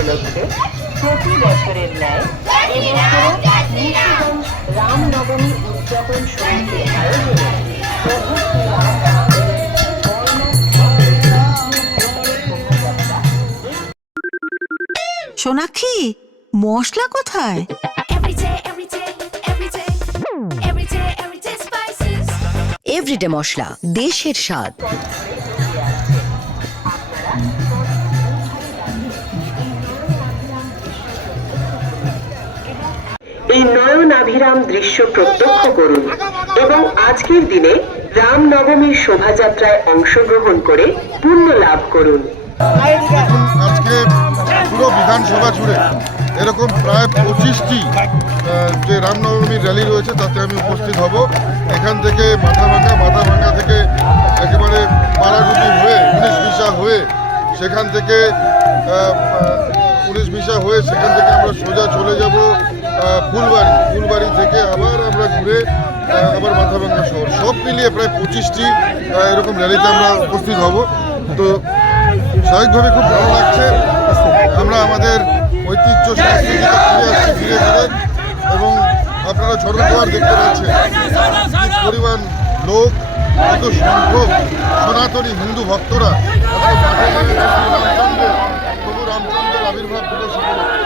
উপলক্ষে প্রতি বছরের ন্যায় এবছরও রামনবমী উদযাপন সমিতির আয়োজনে সোনাক্ষী, মশলা কোথায়? এভরিডে মশলা, দেশের স্বাদ। এই নয়নাভিরাম দৃশ্য প্রত্যক্ষ করুন এবং আজকের দিনে রামনবমীর শোভাযাত্রায় অংশগ্রহণ করে পুণ্য লাভ করুন। আজকে পুরো বিধানসভা জুড়ে এরকম প্রায় 25টি যে রামনবমীর র্যালি রয়েছে তাতে আমি উপস্থিত হব। এখান থেকে মাথাভাঙ্গা থেকে একেবারে পাড়াডুবি হয়ে 19-20 হয়ে সেখান থেকে 19-20 হয়ে সেখান থেকে আমরা সোজা চলে যাব ফুলবাড়ি থেকে আবার আমরা ঘুরে আবার মাথাভাঙ্গা শহর, সব মিলিয়ে প্রায় 25টি এরকম র্যালিতে আমরা উপস্থিত হব। তো স্বাভাবিকভাবে খুব ভালো লাগছে। আমরা আমাদের ঐতিহ্য সংস্কৃতিতে ফিরে আসছি ধীরে ধীরে এবং আপনারা ঝড়জোয়ার দেখতে পাচ্ছেন পরিমাণ লোক, কত সংখ্যক সনাতনী হিন্দু ভক্তরা প্রভু রামচন্দ্রের আবির্ভাব দিবস উপলক্ষে